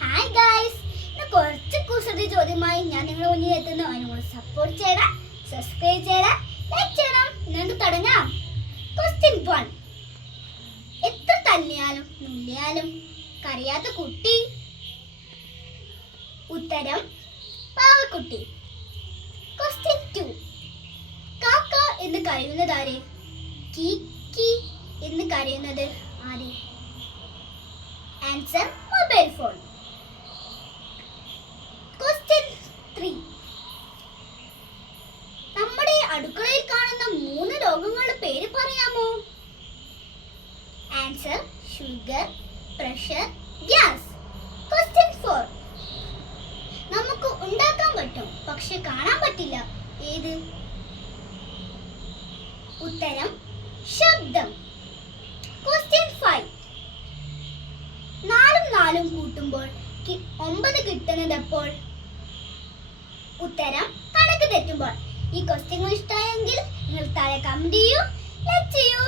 Hi guys, ഇന്ന് കുറച്ച് കുസൃതി ചോദ്യമായി ഞാൻ നിങ്ങളുടെ മുന്നിൽ എത്തുന്നു. അതിനോട് സപ്പോർട്ട് ചെയ്യണം, സബ്സ്ക്രൈബ് ചെയ്യണം, ലൈക്ക് ചെയ്യണം. ഇന്നു തുടങ്ങാം. ക്വസ്റ്റ്യൻ 1. എത്ര തല്ലിയാലും നുള്ളിയാലും കരയാത്ത കുട്ടി? ഉത്തരം പാവക്കുട്ടി. ക്വസ്റ്റ്യൻ 2. കാക്ക എന്ന് കരയുന്നത് ആര്? കീ കീ എന്ന് കരയുന്നത് ആര്? Answer mobile phone. ക്വസ്റ്റ്യൻ 3. നമ്മുടെ അടുക്കളയിൽ കാണുന്ന 3 രോഗങ്ങളുടെ പേര് പറയാമോ? Answer sugar, pressure, gas. Question 4. നമുക്ക് ഉണ്ടാക്കാൻ പറ്റും പക്ഷെ കാണാൻ പറ്റില്ല, ഏത്? ഉത്തരം ശബ്ദം. ക്വസ്റ്റ്യൻ 5. 4 ഉം 4 ഉം കൂട്ടുമ്പോൾ 9 കിട്ടുന്നത് എപ്പോൾ? ഉത്തരം കണക്ക് തെറ്റുമ്പോൾ. ഈ ക്വസ്റ്റ്യൻ ഇഷ്ടമായെങ്കിൽ നിങ്ങൾ താഴെ കമന്റ് ചെയ്യൂ, ലൈക്ക് ചെയ്യൂ.